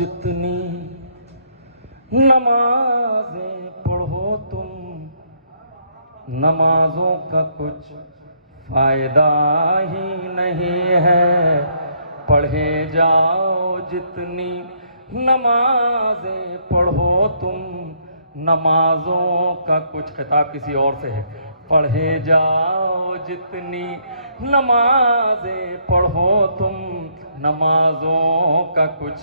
जितनी नमाजें पढ़ो तुम, नमाजों का कुछ फायदा ही नहीं है। पढ़े जाओ जितनी नमाजें पढ़ो तुम, नमाजों का कुछ, खिताब किसी और से है। पढ़े जाओ जितनी नमाजें पढ़ो तुम, नमाजों का कुछ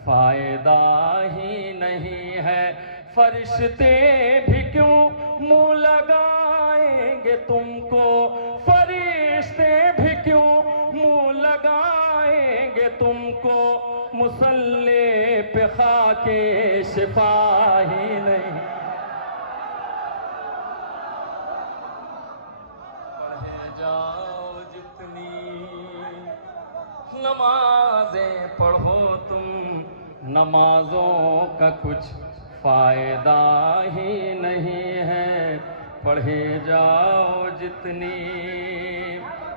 फायदा ही नहीं है। फरिश्ते भी क्यों मुंह लगाएंगे तुमको, फरिश्ते भी क्यों मुंह लगाएंगे तुमको, मुसल्ले पे खाके शिफा ही नहीं। पढ़े जाओ जितनी नमाजें पढ़ो तुम, नमाजों का कुछ फायदा ही नहीं है। पढ़े जाओ जितनी।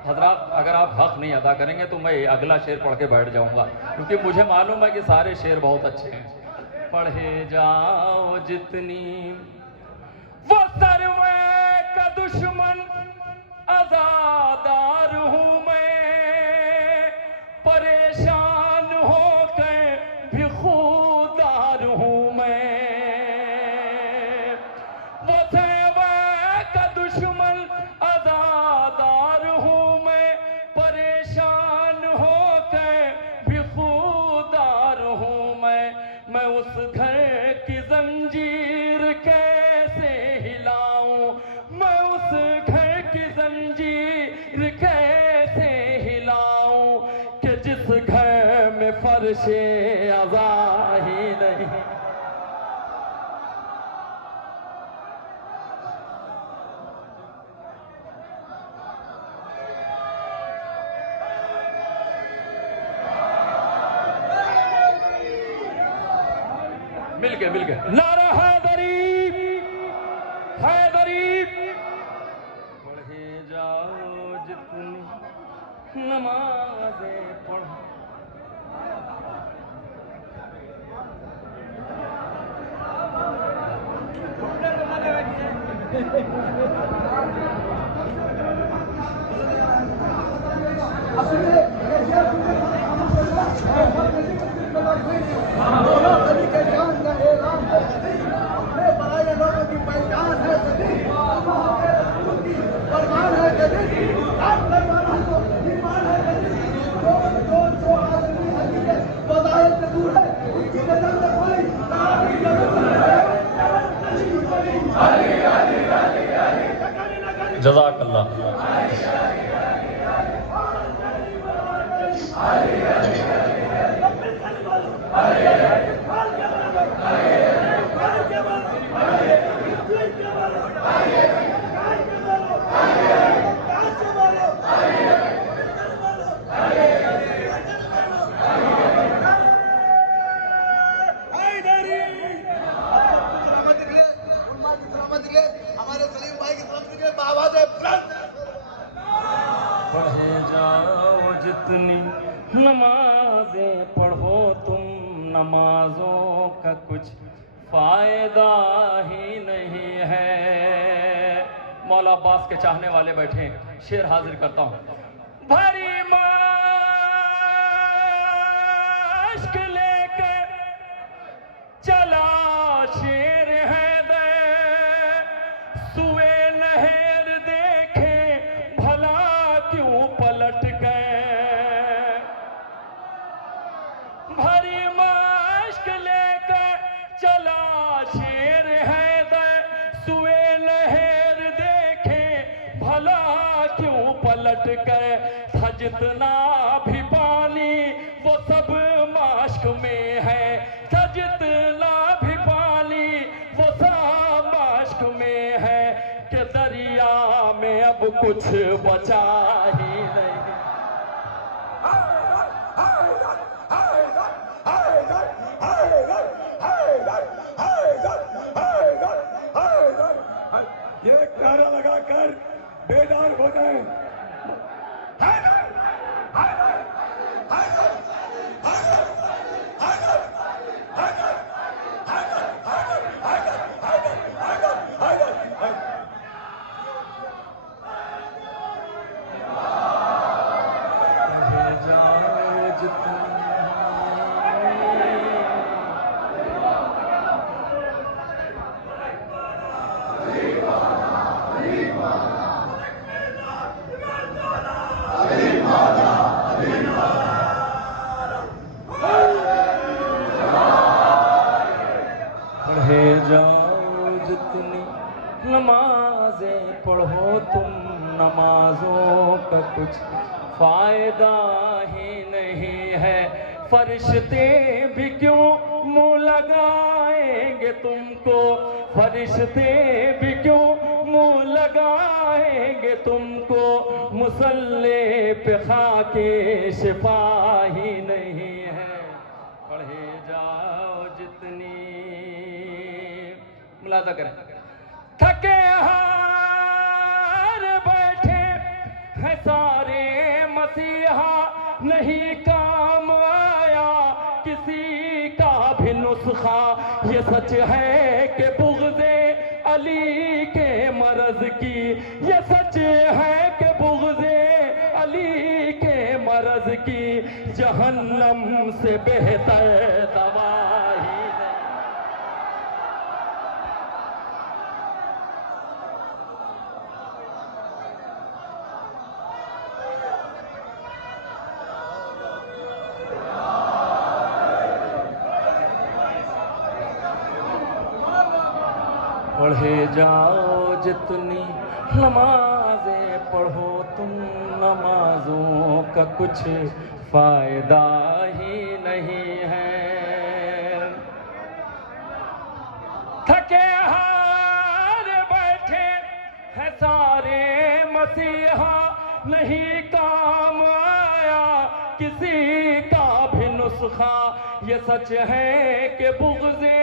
हज़रात, अगर आप हक नहीं अदा करेंगे तो मैं अगला शेर पढ़ के बैठ जाऊंगा, क्योंकि मुझे मालूम है कि सारे शेर बहुत अच्छे हैं। पढ़े जाओ जितनी। वो सर्वे का दुश्मन आजादार हूं मैं, परेशान होकर भी खुदार हूं मैं। वो सर्वे का दुश्मन आजादार हूं मैं, परेशान होकर भी खुदार हूं मैं उस घर की जंजीर कैसे हिलाऊं, मैं उस घर की जंजीर कैसे हिलाऊं, कि जिस घर में फर्शे अज़ा ही नहीं। मिल गए नारा हैदरी हैदरी। पढ़े जाओ जितनी नमाजें पढ़ो। जज़ाकल्लाह। पढ़े जाओ जितनी नमाजें पढ़ो तुम, नमाजों का कुछ फायदा ही नहीं है। मौला अब्बास के चाहने वाले बैठे हैं, शेर हाजिर करता हूँ। भरी माश्क लेकर चला शेर हैदर, सुए नहर देखे भला क्यों पलट गए। भरी माश्क लेकर चला शेर हैदर, सुए नहर देखे भला क्यों पलट गए। था जितना भी पानी वो सब माश्क में है, था जितना भी पानी वो सब माश्क में है, कि दरिया में अब कुछ बचा ही नहीं। ये नारा लगाकर बेदार हो जाए। कुछ फायदा ही नहीं है। फरिश्ते भी क्यों मुंह लगाएंगे तुमको, फरिश्ते भी क्यों मुंह लगाएंगे तुमको, मुसल्ले पे खाके शिफा ही नहीं है। पढ़े जाओ जितनी, मुलाजा करें, थके हार बैठे हैं सारे मसीहा, नहीं काम आया किसी का भी नुस्खा। ये सच है कि बुग़्ज़े अली के मरज़ की, ये सच है कि बुग़्ज़े अली के मरज़ की, जहन्नम से बेहतर दवा ही नहीं। पढ़े जाओ जितनी नमाज़ें पढ़ो तुम, नमाजों का कुछ फ़ायदा ही नहीं है। थके हार बैठे हैं सारे मसीहा, नहीं काम आया किसी का भी नुस्खा। ये सच है कि बुग़्ज़े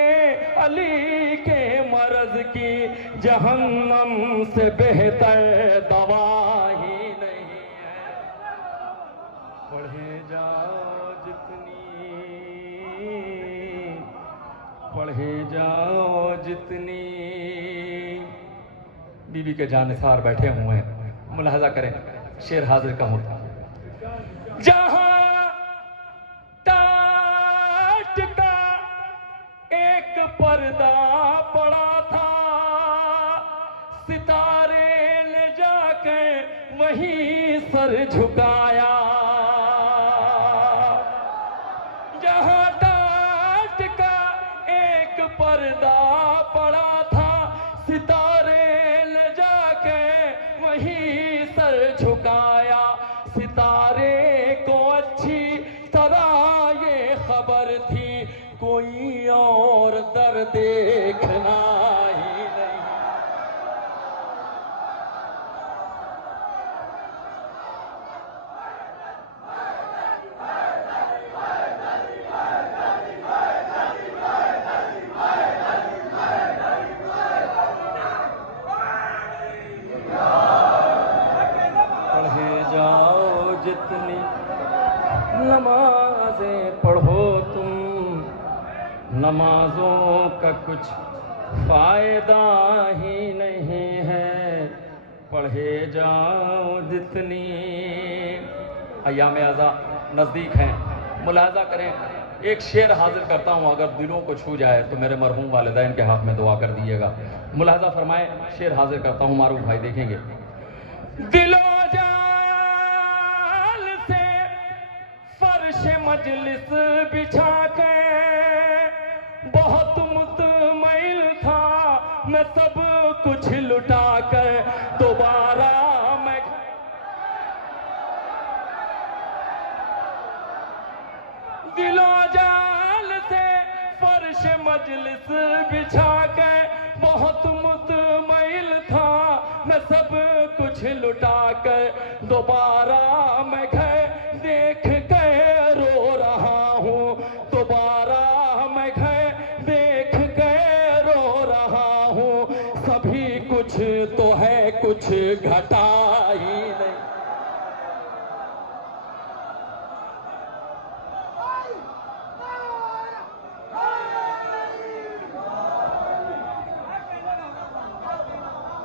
अली के मरज़ की, जहन्नम से बेहतर दवा ही नहीं है। पढ़े जाओ जितनी, पढ़े जाओ जितनी। बीबी के जानिसार बैठे हुए हैं, मुलाहजा करें, शेर हाजिर का होता। जहां टाट का एक पर्दा पड़ा था, सितारे ने जाकर वहीं सर झुकाया। जहां टाट का एक पर्दा पड़ा था, सितारे ने जाकर वहीं सर झुकाया। सितारे को अच्छी तरह ये खबर थी, कोई और दर देखना ही नहीं। पढ़े जाओ जितनी नमाज़ें पढ़ो तुम, नमाजों का कुछ फ़ायदा ही नहीं है। पढ़े जाओ जितनी। अय्याम अज़ा नज़दीक हैं, मुलाहजा करें, एक शेर हाजिर करता हूँ, अगर दिलों को छू जाए तो मेरे मरहूम वालिदैन के हाथ में दुआ कर दीजिएगा। मुलाहजा फरमाए, शेर हाजिर करता हूँ, मारूफ भाई देखेंगे। दिलो जाल से फर्श मजलिस बिछा के, बहुत मुतमइल था मैं सब कुछ लुटा कर, दोबारा मैं दिलो जाल से फर्श मजलिस बिछा के, बहुत मुतमइल था मैं सब कुछ लुटा कर, दोबारा मैं घर देख कर रो रहा हूँ, दोबारा मैं घर देख कर रो रहा हूँ। सभी कुछ तो है, कुछ घटा ही नहीं।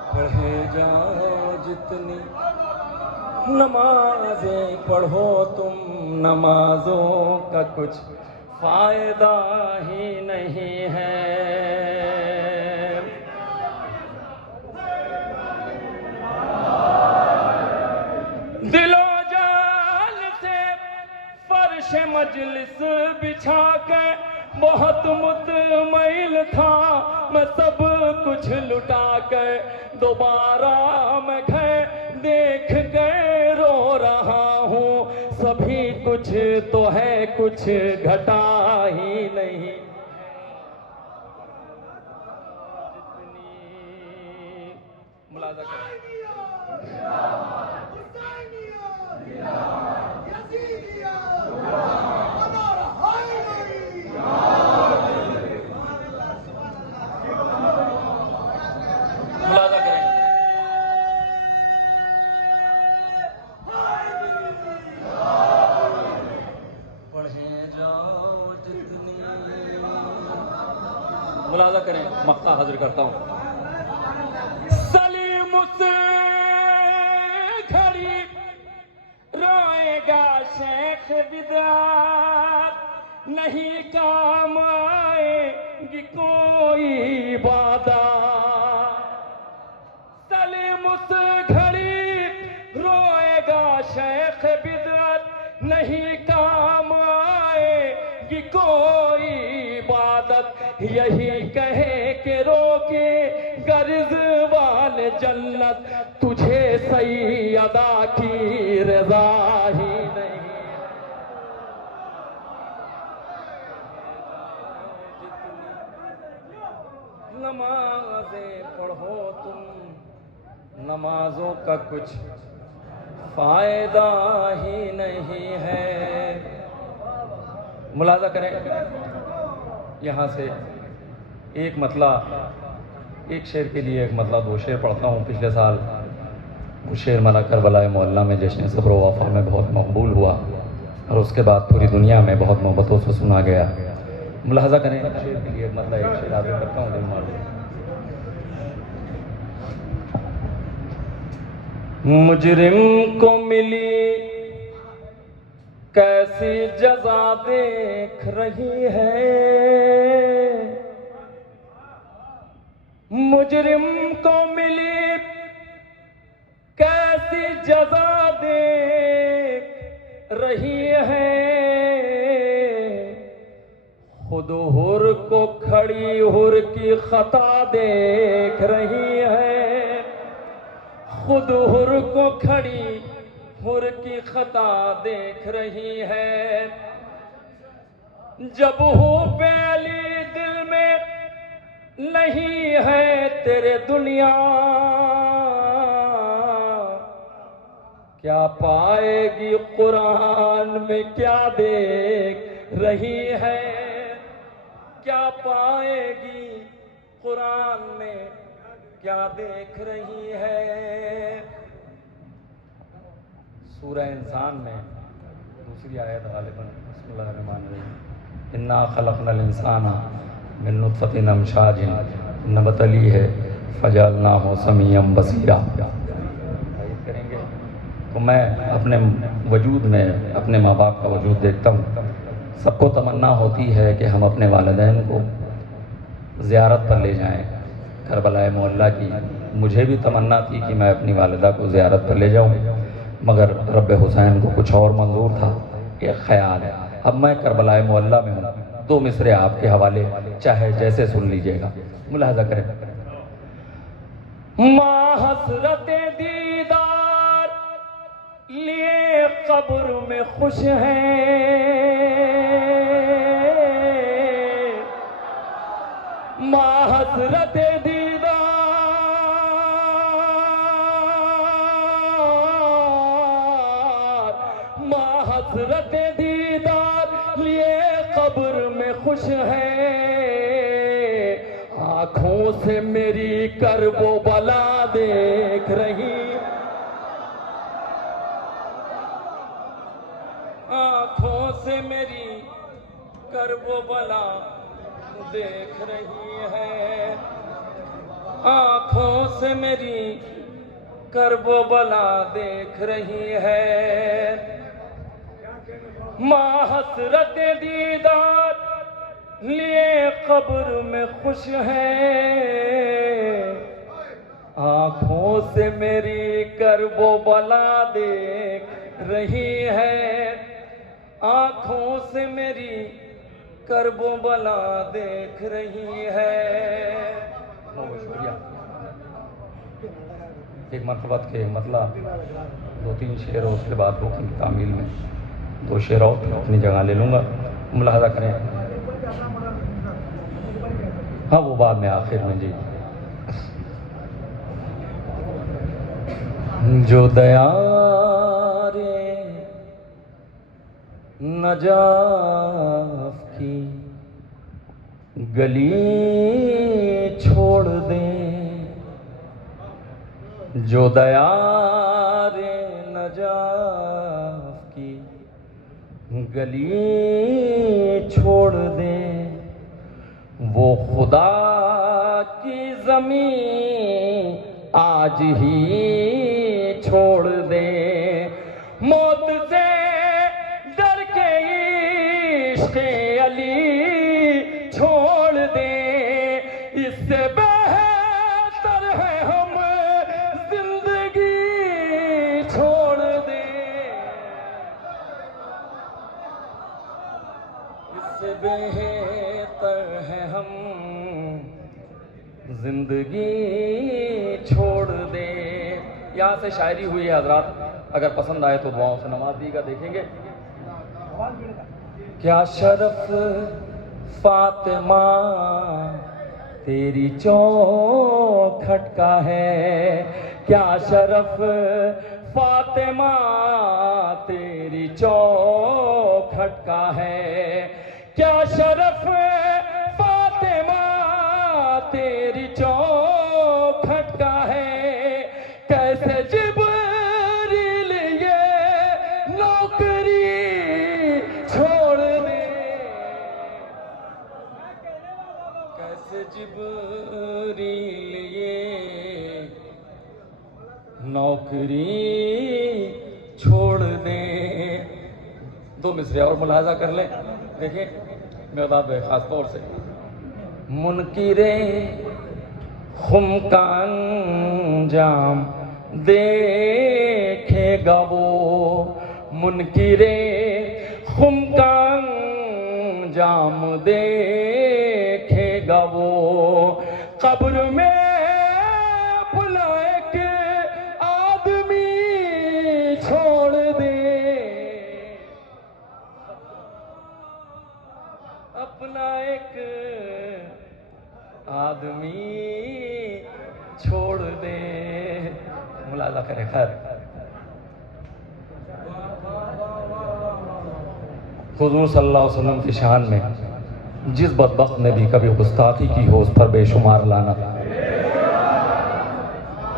पढ़े जाओ जितनी नमाज़ें पढ़ो तुम, नमाजों का कुछ फ़ायदा ही नहीं है। दिलो जाल से फर्श मजलिस बिछा के, बहुत मुतमइल था मैं सब कुछ लुटा कर, दोबारा मैं घर देख कर रो कुछ तो है, कुछ घटा ही नहीं। मुलाजा करें। मुलाजा करें। पढ़े जाओ जितनी। मुलाजा करें। मक्ता हाजिर करता हूं। सलीम उस घड़ी रोएगा शेख बिदअत, नहीं काम आएगी कोई इबादत। सलीम उस घड़ी रोएगा शेख बिदअत, नहीं काम आएगी कोई इबादत। यही कहे के रोके गर्जवान जन्नत, तुझे सही अदा की रजा ही नहीं। नमाज़ें पढ़ो तुम, नमाजों का कुछ फायदा ही नहीं है। मुलाजा करें। यहाँ से एक मतला, एक शेर के लिए एक मतला, दो शेर पढ़ता हूँ। पिछले साल वो शेर मला करबलाए मोहल्ला में जश्न सब्र व वफा में बहुत मकबूल हुआ और उसके बाद पूरी दुनिया में बहुत मोहब्बतों से सुना गया। मुलाजा करें। शेर के लिए मतलब एक शेर आगे करता हूँ। दिल मारो। मुजरिम को मिली कैसी जजा देख रही है। मुजरिम को मिली कैसी जजा देख रही है। खुद हुर को खड़ी हुर की खता देख रही है। खुद हुर को खड़ी हुर की खता देख रही है। जब हो पहली दिल में नहीं है तेरे दुनिया, क्या पाएगी कुरान में क्या देख रही है। क्या पाएगी कुरान में क्या देख रही है। सूरह इंसान में दूसरी आयत गालिबन बिस्मिल्लाहिर्रहमानिर्रहीम, इन्ना खलक़नल इंसाना मिन नुत्फ़तिन अमशाजिन नबतलीहि फ़जअलनाहु समीअन बसीरा। करेंगे तो मैं अपने वजूद में अपने माँ बाप का वजूद देखता हूँ। सबको तमन्ना होती है कि हम अपने वालिदैन को ज़ियारत पर ले जाएं करबलाए मोहल्ला की। मुझे भी तमन्ना थी कि मैं अपनी वालिदा को ज़ियारत पर ले जाऊं, मगर रब्बे हुसैन को कुछ और मंजूर था। एक ख्याल है। अब मैं करबलाए मोहल्ला में हूँ। दो मिसरे आपके हवाले, चाहे जैसे सुन लीजिएगा। मुलाहजा करें। माँ हसरते दीदार लिए कब्र में खुश हैं। माँ हसरते दीदार हसरत दीदार लिए कब्र में खुश है। आँखों से मेरी करबो बला देख रही, आँखों से मेरी करबो बला देख रही है। आँखों से मेरी करबो बला देख रही है। माँ हसरत दीदार लिए कब्र में खुश है। आँखों से मेरी करबो बला देख रही है। आँखों से मेरी करबो बला देख रही है। एक मरतबत के मतलब दो तीन शेर उसके बाद हुक्म तामील में दो शेर और अपनी जगह ले लूँगा, मुलाहजा करें। हाँ वो बाद में आखिर में जी। जो दयारे नजाफ की गली छोड़ दे, जो दयारे नजाफ की गली छोड़ दे, वो खुदा की ज़मीन आज ही छोड़ दे। मौत से डर के इश्क़ अली छोड़ दे, इससे बेहतर है हम जिंदगी छोड़ दे, इससे बेहतर है हम जिंदगी छोड़ दे। यहाँ से शायरी हुई है हजरात, अगर पसंद आए तो दुआओं से नवाज दीगा। देखेंगे क्या शरफ फातिमा तेरी चौखट का है, क्या शरफ फातिमा तेरी चौखट का है, क्या शरफ फातिमा तेरी चौखट का है। कैसे जिब्रील ये नौकरी छोड़ दे, कैसे जिब्रील ये नौकरी छोड़ दे। दो मिसरे और मुलाहाजा कर लें, देखिए मेहदाद भाई खास तौर से। मुनकिरे खुम का अंजाम देखेगा वो, मुनकिरे खुम का अंजाम देखेगा वो, कब्र में अपना एक आदमी छोड़ दे, अपना एक आदमी छोड़ दे। मुलाजा करे खैर। हुजूर सल्लल्लाहु अलैहि वसल्लम की शान में जिस बदबख्त ने भी कभी गुस्ताखी की हो उस पर बेशुमार लानत।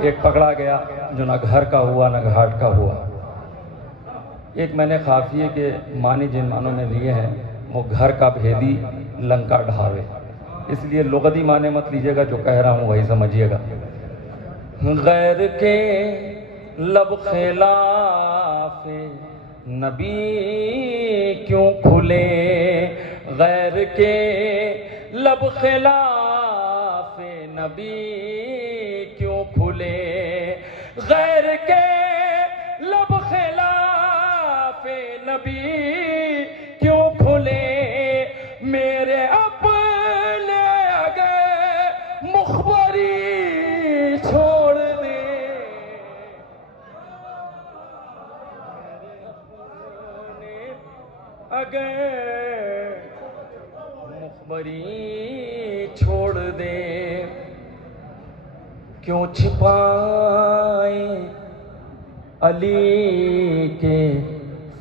एक पकड़ा गया जो न घर का हुआ न घाट का हुआ। एक मैंने काफिए के मानी जिन मानों में लिए हैं वो घर का भेदी लंका ढावे, इसलिए लुगती माने मत लीजिएगा, जो कह रहा हूँ वही समझिएगा। गैर के लब खिलाफे नबी क्यों खुले, गैर के लब खिलाफे नबी क्यों खुले, गैर के लब खिलाफे नबी क्यों खुले, मेरे अपने अगर मुखबरी छोड़ दे, अगर मुखबरी छोड़ दे, क्यों छिपाए अली के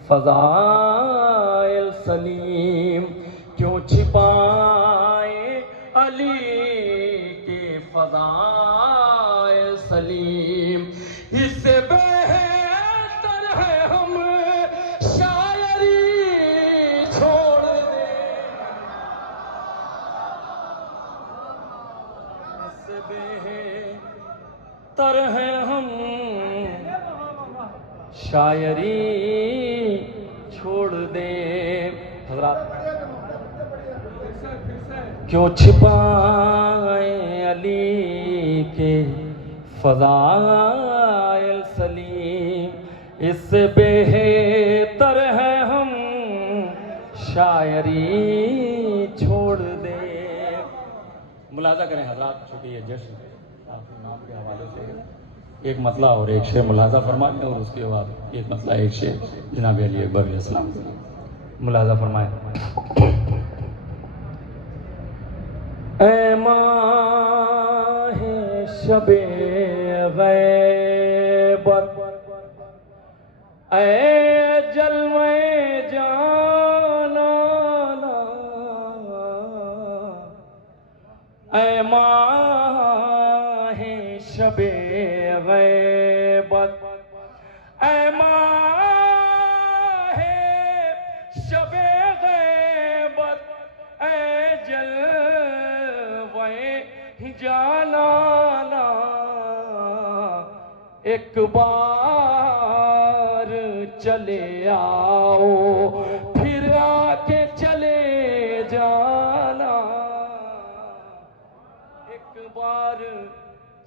फज़ाइल सलीम, क्यों छिपाए अली के फज़ाइल सलीम, इससे बेहतर है हम शायरी छोड़ दे, इससे बेहतर है हम शायरी छोड़ दे। हज़रात क्यों छिपाए अली के फज़ाइल सलीम, इससे बेहतर है हम शायरी छोड़ दे। मुलाजा करें हज़रात, चूँकि ये जश्न आपके नाम के हवाले से एक मतला और एक शेर मुलाजा फरमाएं और उसके बाद एक मतला एक शेर जनाब अली अकबर अलैहिस्सलाम मुलाजा फरमाएं। ऐ माहे शबे गैबत, ऐ जलवे जाना, ऐ माहे शबे गैबत, ऐ माहे शबे गैबत, ऐ जलवे जाना, एक बार चले आओ फिर आके चले जाना, एक बार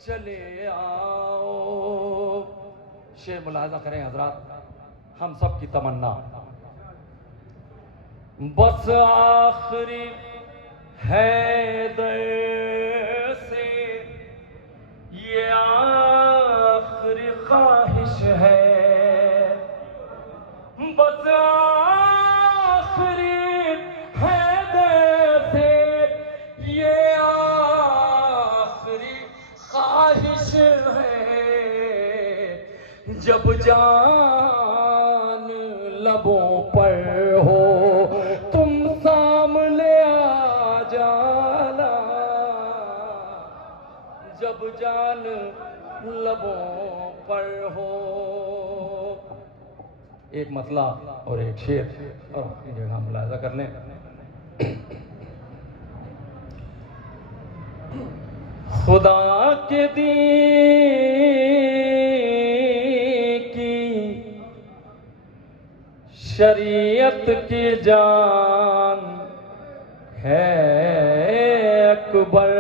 चले आओ। शेर मुलाजा करें हजरात, हम सब की तमन्ना बस आखिरी हैदर से ये आखिरी ख्वाहिश है, बस आखिरी हैदर से ये आखिरी ख्वाहिश है, जब जान लबों पर हो तुम सामने आ जाना, जब जान लबों पर हो। एक मतला और एक शेर और अपनी जगह मुलाजा कर लें। खुदा के दीन की शरीयत की जान है अकबर,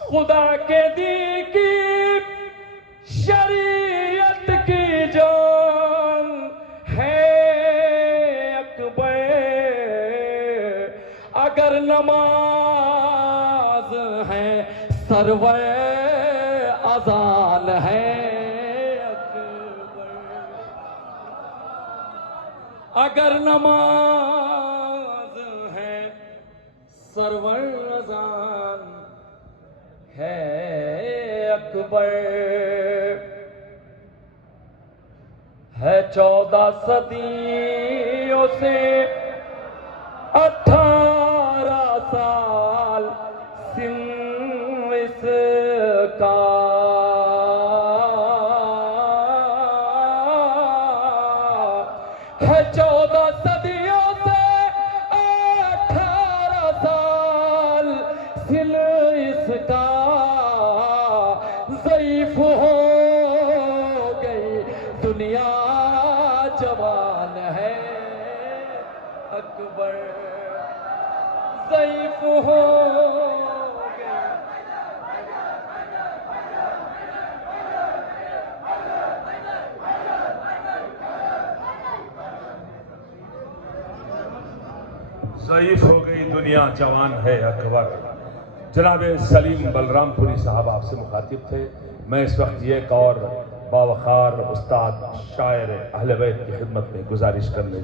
खुदा के दीन की शरीयत की जान है अकबर, अगर नमाज है सरवर अजान है अकबर, अगर नमाज है सरवर अजान है अकबर, है 14 सदियों से 18 साल सिम इसका, है 14 सदियों से 18 साल सिल इसका, ज़ईफ हो गई दुनिया जवान है अकबर, ज़ईफ हो गई। ज़ईफ हो गई दुनिया जवान है अकबर। जनाब सलीम बलरामपुरी साहब आपसे मुखातिब थे। मैं इस वक्त एक और बावखार उस्ताद शायर अहले बैत की खिदमत में गुजारिश करने